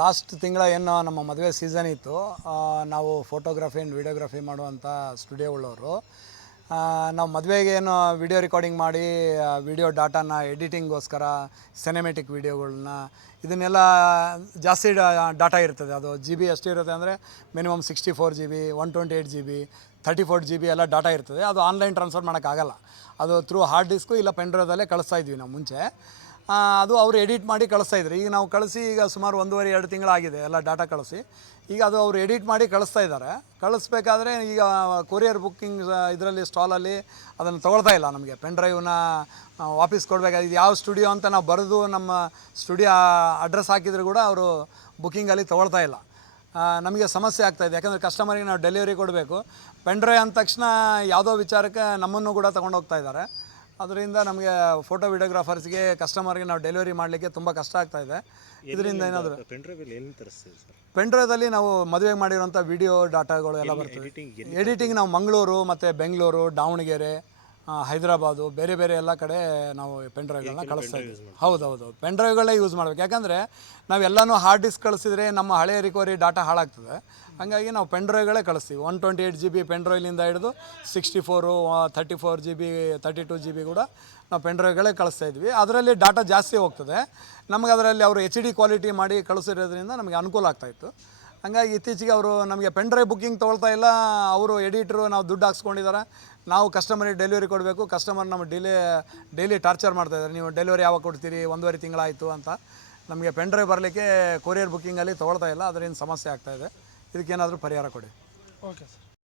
Last ತಿಂಗಳ ಏನು ನಮ್ಮ ಮದುವೆ ಸೀಸನ್ ಇತ್ತು. ನಾವು ಫೋಟೋಗ್ರಫಿ ಆ್ಯಂಡ್ ವೀಡಿಯೋಗ್ರಫಿ ಮಾಡುವಂಥ ಸ್ಟುಡಿಯೋ ಉಳ್ಳವರು. ನಾವು ಮದುವೆಗೆ ಏನು ವಿಡಿಯೋ ರೆಕಾರ್ಡಿಂಗ್ ಮಾಡಿ ವಿಡಿಯೋ ಡಾಟಾನ ಎಡಿಟಿಂಗ್ಗೋಸ್ಕರ ಸಿನೆಮೆಟಿಕ್ ವಿಡಿಯೋಗಳನ್ನ ಇದನ್ನೆಲ್ಲ ಜಾಸ್ತಿ ಡಾಟಾ ಇರ್ತದೆ. ಅದು ಜಿ ಬಿ ಎಷ್ಟು ಇರುತ್ತೆ ಅಂದರೆ minimum sixty four G B one twenty eight G B thirty four G B ಎಲ್ಲ ಡಾಟಾ ಇರ್ತದೆ. ಅದು ಆನ್ಲೈನ್ ಟ್ರಾನ್ಸ್ಫರ್ ಮಾಡೋಕ್ಕಾಗಲ್ಲ. ಅದು ಥ್ರೂ ಹಾರ್ಡ್ ಡಿಸ್ಕು ಇಲ್ಲ ಪೆನ್ಡ್ರೈವದಲ್ಲೇ ಕಳಿಸ್ತಾ ಇದ್ವಿ ನಾವು ಮುಂಚೆ. ಅದು ಅವರು ಎಡಿಟ್ ಮಾಡಿ ಕಳಿಸ್ತಾ ಇದ್ದಾರೆ ಈಗ ನಾವು ಕಳಿಸಿ ಈಗ ಸುಮಾರು ಒಂದೂವರೆ, ಎರಡು ತಿಂಗಳಾಗಿದೆ ಎಲ್ಲ ಡಾಟಾ ಕಳಿಸಿ. ಈಗ ಅದು ಅವರು ಎಡಿಟ್ ಮಾಡಿ ಕಳಿಸ್ತಾ ಇದ್ದಾರೆ. ಕಳಿಸ್ಬೇಕಾದ್ರೆ ಈಗ ಕೊರಿಯರ್ ಬುಕ್ಕಿಂಗ್ ಇದರಲ್ಲಿ ಸ್ಟಾಲಲ್ಲಿ ಅದನ್ನು ತೊಗೊಳ್ತಾ ಇಲ್ಲ ನಮಗೆ. ಪೆನ್ ಡ್ರೈವ್ನ ವಾಪಸ್ ಇದು ಯಾವ ಸ್ಟುಡಿಯೋ ಅಂತ ನಾವು ಬರೆದು ನಮ್ಮ ಸ್ಟುಡಿಯೋ ಅಡ್ರೆಸ್ ಹಾಕಿದರೂ ಕೂಡ ಅವರು ಬುಕ್ಕಿಂಗಲ್ಲಿ ತೊಗೊಳ್ತಾ ಇಲ್ಲ. ನಮಗೆ ಸಮಸ್ಯೆ ಆಗ್ತಾಯಿದೆ ಯಾಕಂದರೆ ಕಸ್ಟಮರಿಗೆ ನಾವು ಡೆಲಿವರಿ ಕೊಡಬೇಕು. ಪೆನ್ ಡ್ರೈವ್ ಅಂದ ತಕ್ಷಣ ಯಾವುದೋ ವಿಚಾರಕ್ಕೆ ನಮ್ಮನ್ನು ಕೂಡ ತೊಗೊಂಡು ಹೋಗ್ತಾ ಇದ್ದಾರೆ. ಅದರಿಂದ ನಮಗೆ ಫೋಟೋ ವಿಡಿಯೋಗ್ರಾಫರ್ಸ್ಗೆ ಕಸ್ಟಮರ್ಗೆ ನಾವು ಡೆಲಿವರಿ ಮಾಡಲಿಕ್ಕೆ ತುಂಬ ಕಷ್ಟ ಆಗ್ತಾ ಇದೆ. ಇದರಿಂದ ಏನಾದರೂ ಪೆಂಡ್ರೈವಲ್ಲಿ ಏನು ತರಿಸ್ತೀವಿ ಸರ್? ನಾವು ಮದುವೆ ಮಾಡಿರುವಂಥ ವಿಡಿಯೋ ಡಾಟಾಗಳು ಎಲ್ಲ ಬರ್ತೀವಿ ಎಡಿಟಿಂಗ್ ನಾವು ಮಂಗಳೂರು ಮತ್ತು ಬೆಂಗಳೂರು ದಾವಣಗೆರೆ ಹೈದರಾಬಾದು ಬೇರೆ ಬೇರೆ ಎಲ್ಲ ಕಡೆ ನಾವು ಪೆನ್ ಡ್ರೈವ್ಗಳನ್ನ ಕಳಿಸ್ತಾ ಇದ್ದೀವಿ. ಹೌದು ಹೌದು ಪೆನ್ ಡ್ರೈವ್ಗಳೇ ಯೂಸ್ ಮಾಡ್ಬೇಕು. ಯಾಕಂದರೆ ನಾವೆಲ್ಲನೂ ಹಾರ್ಡ್ ಡಿಸ್ಕ್ ಕಳಿಸಿದ್ರೆ ನಮ್ಮ ಹಳೆಯ ರಿಕವರಿ ಡಾಟಾ ಹಾಳಾಗ್ತದೆ. ಹಾಗಾಗಿ ನಾವು ಪೆನ್ ಡ್ರೈವ್ಗಳೇ ಕಳಿಸ್ತೀವಿ. One twenty eight G B pen ಡ್ರೈವ್ಲಿಂದ ಹಿಡಿದು sixty four thirty four G B thirty two G B ಕೂಡ ನಾವು ಪೆನ್ ಡ್ರೈವ್ಗಳೇ ಕಳಿಸ್ತಾ ಇದ್ವಿ ಅದರಲ್ಲಿ ಡಾಟಾ ಜಾಸ್ತಿ ಹೋಗ್ತದೆ. ನಮಗೆ ಅದರಲ್ಲಿ ಅವರು ಎಚ್ ಡಿ ಕ್ವಾಲಿಟಿ ಮಾಡಿ ಕಳಿಸಿರೋದ್ರಿಂದ ನಮಗೆ ಅನುಕೂಲ ಆಗ್ತಾಯಿತ್ತು ಹಂಗಾಗಿ ಇತ್ತೀಚೆಗೆ ಅವರು ನಮಗೆ ಪೆನ್ ಡ್ರೈವ್ ಬುಕ್ಕಿಂಗ್ ತೊಗೊಳ್ತಾ ಇಲ್ಲ. ಅವರು ಎಡಿಟ್ರು ನಾವು ದುಡ್ಡು ಹಾಕ್ಸ್ಕೊಂಡಿದ್ದಾರೆ. ನಾವು ಕಸ್ಟಮರಿಗೆ ಡೆಲಿವರಿ ಕೊಡಬೇಕು. ಕಸ್ಟಮರ್ ನಮ್ಮ ಡಿಲೇ, ಡೈಲಿ ಟಾರ್ಚರ್ ಮಾಡ್ತಾ ಇದ್ದಾರೆ. ನೀವು ಡೆಲಿವರಿ ಯಾವಾಗ ಕೊಡ್ತೀರಿ, ಒಂದೂವರೆ ತಿಂಗಳಾಯಿತು ಅಂತ. ನಮಗೆ ಪೆನ್ ಡ್ರೈವ್ ಬರಲಿಕ್ಕೆ ಕೊರಿಯರ್ ಬುಕ್ಕಿಂಗಲ್ಲಿ ತೊಗೊಳ್ತಾ ಇಲ್ಲ. ಅದರಿಂದ ಸಮಸ್ಯೆ ಆಗ್ತಾಯಿದೆ ಇದಕ್ಕೇನಾದರೂ ಪರಿಹಾರ ಕೊಡಿ. Okay sir.